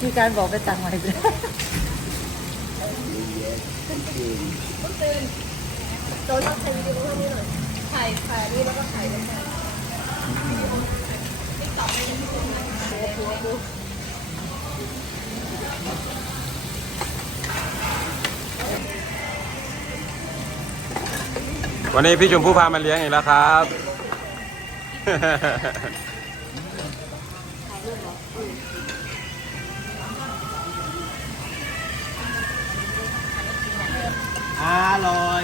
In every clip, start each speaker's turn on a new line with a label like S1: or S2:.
S1: มีการบอกไปตังค์ไว้เลย
S2: โดนถ่ายวิดีโอให้นี่หน่อยถ่ายนี่แล้วก็ถ่ายด้วยกันติ๊กต็อกไม่ได้ที่คุณนะ
S3: วันนี้พี่ชมพู่พามาเลี้ยงอีกแล้วครับ
S4: อร่อย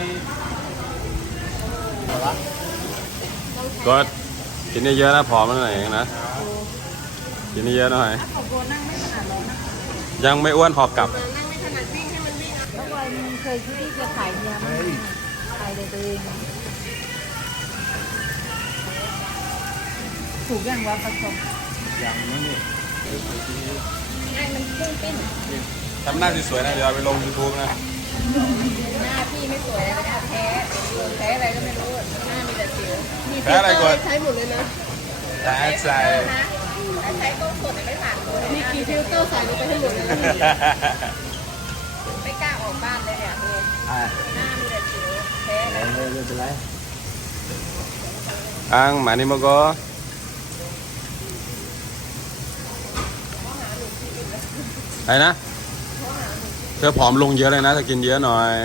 S3: ก็กินเยอะๆนะผอมหน่อยนะกินเยอะๆหน่อยยังไม่อ้วนหอบกลับ
S2: นั่งไม่ถนัดวิ่งให้มันวิ่งอ่ะ
S1: แล้ววันเคยคิดที่จะขายเมียมั้ยขายเลยตัวเองถูกอย่างว่าผสม
S4: อย่างนี้นี่
S2: ไอ้มันพุ่งปิ้น
S3: ทำหน้าสวยๆนะเดี๋ยวเอาไปลง YouTube นะ
S2: หน้าพี่ไม่สวยเลยนะแพ้แพ้อะไรก็ไม่รู้หน้ามีแต่สิวมี
S3: แพ้อะไรก่อน
S2: ใช้หมดเลยนะ
S3: แต่แอดใส่
S2: นะใช้กล้องสดไม่ผ่านตัวมีกี่ฟิลเตอร์ใส่ลงไปให้หมดเลยนะไม่กล้าออกบ้านเลยเนี่ยดูหน้ามีแต่สิวแพ้อะไร
S4: ไม่เป็นไร
S3: อังมานี่โมโกอะไรนะเธอผอมลงเยอะเลยนะจะกินเยอะหน่อย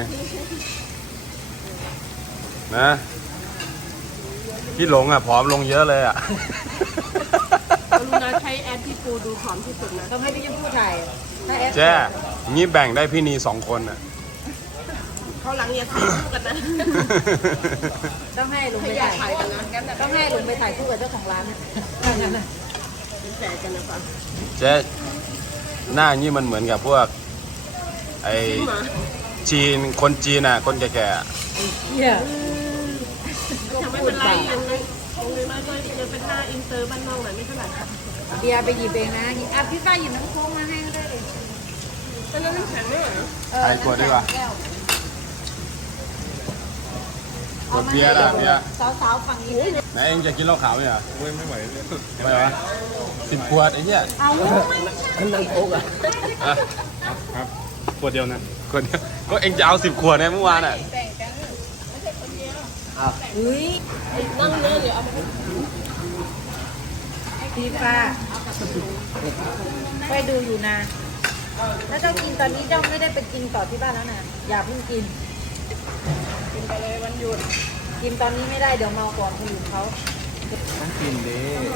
S3: นะพี่หลงอ่ะผอมลงเยอะเลยอ่ะ
S2: กรุณาใช้แอปที่ปูดูผอมที่สุดนะ
S1: ต้องให้พี่ชมพู่ถ่ายถ้าแอด
S3: แจ้งี้แบ่งได้พี่นี2 คนอ่ะ
S2: เขาหลังอย่าถ่ายคู่กันนะ
S1: ต้องให้ลุง
S2: ไม่
S1: ไป
S2: อยา
S1: ถ่าก ย
S2: ถ่ายกันนะงั้น
S1: ต้องให้ลุงไปถ่ายคู่กับเจ้าของร้านนะนั่นน่ะ
S2: เป็นแฝดกันนะฟัง
S3: เจ๊หน้างี้มันเหมือนกับพวกไอจีนคนจีนอ่ะคนแก่ๆอะ
S1: เนี่ย
S2: ไม่เป็นไรยังไงคงเลยมาก็ยังเป็นหน้าอินเตอร์บ้านนอกหน่อยไม่เท่าไหร่ค่ะ
S1: เบียร์ไปหยิบเองนะอ่ะพี่ป้าหยิบน้ำโค้งมาให้ก็ได้เลย
S2: ตอนนั้นน้ำแข็งไม่เหรอ
S3: ใครกดดีกว่า กดเบียร์อ่ะเบียร์
S1: สาวๆฝั่งนี้
S3: ไหนเองจะกินเหล้าขาวไหมอ่ะไม่ไหวไม่ไหว10 ขวดไอ้เหี้ย
S1: เอาไม่ใช่
S4: อันนั้นโอ๊กอ่ะ
S3: อ่ะ
S4: ครับขวดเดียวนะ
S3: ขวดเดียวก็เองจะเอา10 ขวดเนี่ยเมื่อวานอ่ะ
S2: แบ่งกันไม่ใช่คนเดียว
S1: เฮ้ย
S2: นั่งเนื้อเดี๋ยวเอาไป
S1: พี่ป้าไปดูอยู่นะถ้าเจ้ากินตอนนี้เจ้าไม่ได้ไปกินต่อที่บ้านแล้วนะอย่าเพิ่งกิน
S2: กินไปเลยวันหยุด
S1: กินตอนนี้ไม่ได้เดี๋ยวเมาก่อนคนอื่นเขา
S4: ต้องกินดิ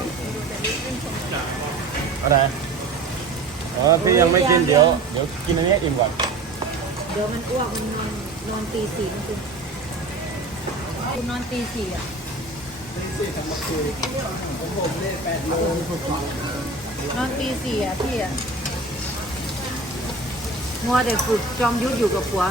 S3: อะไรพี่ยังไม่กินเดี๋ยวกินอันนี้อิ่มก่อน
S1: เดี๋ยวมันอ้วกมันนอนตีสี่คุณนอนตีสี่อ่ะนอนตีสี่อ่ะพี่อ่ะมัวแต่ฝึกจอมยุทธอยู่กับผัว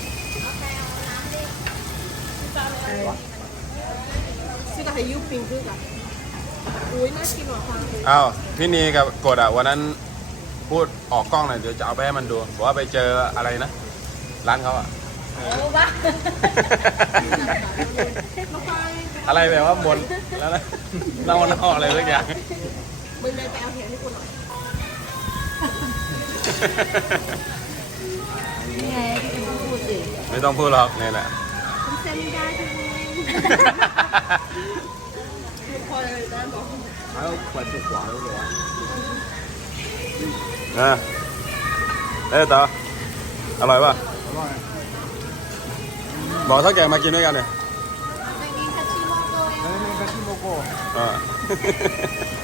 S2: ที่เราให้ยุบปิงคือกับอุ้ยน่ากินหว่ะฟัง
S3: อ้าวพี่นีกับกดอ่ะวันนั้นพูดออกกล้องหน่อยเดี๋ยวจะเอาไปให้มันดูบอกว่าไปเจออะไรนะร้านเขาอ่ะ
S1: โอ้บ้า
S3: อะไรแบบว่าบนแล้วนะเน่าอะไรสักอย่าง
S2: มึงเดินไปเอาเห็ดให้กูหน่อย
S1: นี่ไงที่คุณพูดสิ
S3: ไม่ต้องพูดหรอกนี่แหละ
S2: คุณเซ็นได้ทุกคนพอเลยนะบอก
S4: เอาขวดขวาเลยว่ะ
S3: ต่ออร่อยป่ะ
S4: อร่อย
S3: บอกเท่าแก่มากินด้วยกันเลย
S2: ไม่มีคาชิโมโกะ
S4: แล้วนี่ก็ชิโมโก้
S3: อ่า